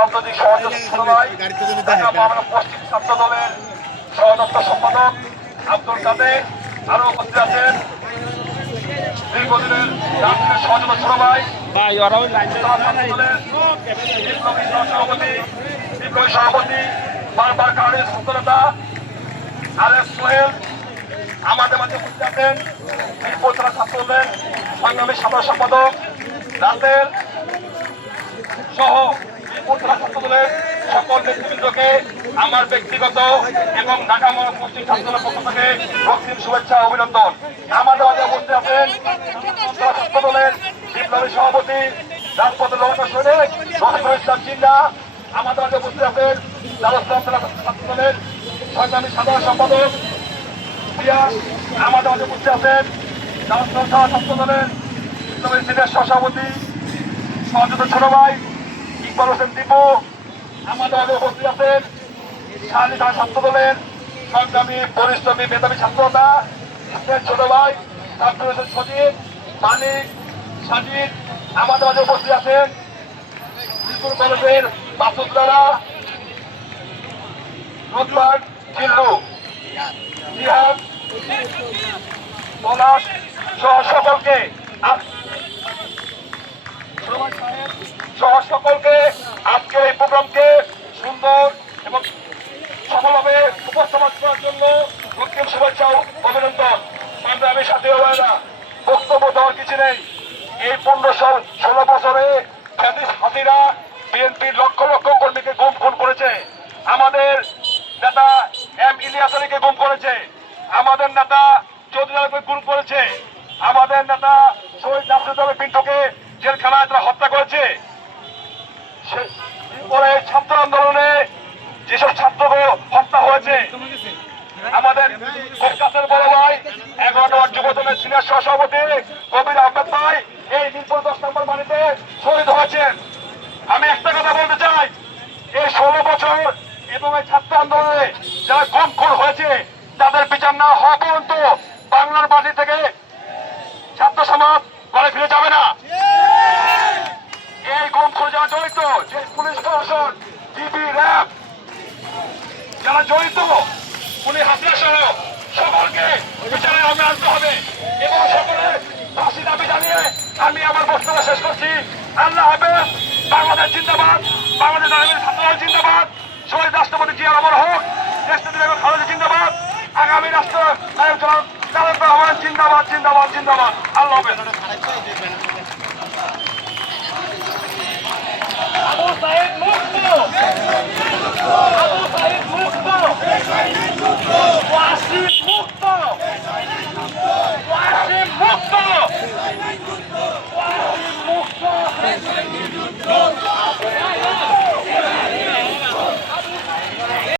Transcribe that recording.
রাজনৈতিক পশ্চিম ছাত্র দলের সহদপ্তর সম্পাদক আব্দুল কাদের, আরো উপস্থিত আছেন দীর্ঘদিনের রাজনীতির সহযোগী ছোট ভাই বিপ্লবী সভাপতি বারবার কারণে সফলতা আলেফ সোহেল, আমাদের মাঝে উপস্থিত আছেন মিরপুর জেলা ছাত্র দলের সংগ্রামী সাধারণ সম্পাদক রাসেল সহ মিরপুর জেলা ছাত্র দলের সকল নেতৃবৃন্দকে আমার ব্যক্তিগত এবং ঢাকা পশ্চিম ছাত্র দলের পক্ষ থেকে রক্তিম শুভেচ্ছা অভিনন্দন। আমাদের মাঝে উপস্থিত আছেন ছাত্র দলের বিপ্লবী সভাপতি রাজপথের লড়াই সৈনিক রফিকুল ইসলাম জিন্না, আমাদের মাঝে উপস্থিত আছেন ছাত্র দলের সংগ্রামী সাধারণ সম্পাদক পিয়াস, আমাদের মাঝে উপস্থিত আছেন ছাত্র দলের বিপ্লবী সিনিয়র সহসভাপতি সহযোগী ছোট ভাই ইকবাল হোসেন দীপু, আমাদের মাঝে উপস্থিত আছেন শাহজাহান ছাত্র দলের সংগ্রামী পরিশ্রমী মেধাবী ছাত্রতা ছোট ভাই আব্দুল হোসেন সজিদ মানিক সাজিদ, আমাদের মাঝে উপস্থিত আছেন স্কুল কলেজের মাসুদ্দারা রোদবান জিল্লু জিহাদ পলাশ সহ সকলকে আজকের এই প্রোগ্রামকে সুন্দর এবং সফলভাবে উপস্থাপন করার জন্য রক্তিম শুভেচ্ছা অভিনন্দন। আমি সাথে বক্তব্য দেওয়ার কিছু নেই। এই 15-16 বছরে হাসিনা বিএনপির লক্ষ লক্ষ কর্মীকে গুম খুন করেছে, আমাদের নেতা এম ইলিয়াস আলীকে গুম করেছে, আমাদের নেতা চৌধুরী আলীকে গুম করেছে, আমাদের নেতা শহীদ নাসিরুদ্দৌলা পিন্টুকে জেলখানায় তারা হত্যা করেছে। পরে ছাত্র আন্দোলনে যেসব ছাত্র হত্যা হয়েছে, আমাদের কলকাতার বড় ভাই 11 নম্বর যুবদলের সিনিয়র সহসভাপতি কবির আহমেদ ভাই এই মিরপুর 10 নম্বর বাড়িতে শহীদ হয়েছেন। আমি একটা কথা বলতে চাই, এই 16 বছর এবং এই ছাত্র আন্দোলনে যারা গুম খুন হয়েছে তাদের বিচার না হওয়া পর্যন্ত বাংলার মাটি থেকে ছাত্র সমাজ ঘরে ফিরে যাবে না। এই গুম খুন যারা জড়িত, যে পুলিশ প্রশাসন ডিবি র্যাব যারা জড়িত, পুলিশ হাসিনা সহ সকলকে বিচারের আওতায় আনতে হবে এবং সকলের ফাঁসি দাবি জানিয়ে আমি আমার বক্তব্য শেষ করছি। আল্লাহ হাফেজ। বাংলাদেশ জিন্দাবাদ, বাংলাদেশ ছাত্রদল জিন্দাবাদ, শহীদ রাষ্ট্রপতি জিয়া রহমান হোক, দেশনেত্রী বেগম খালেদা জিন্দাবাদ, আগামী রাষ্ট্র নায়ক জনাব তারেক রহমান জিন্দাবাদ জিন্দাবাদ জিন্দাবাদ। আল্লাহ হাফেজ। আবু সাইদ মুক্ত, আবু সাইদ মুক্ত, ওয়াসিম মুক্ত, ওয়াসিম মুক্ত, ওয়াসিম মুক্ত।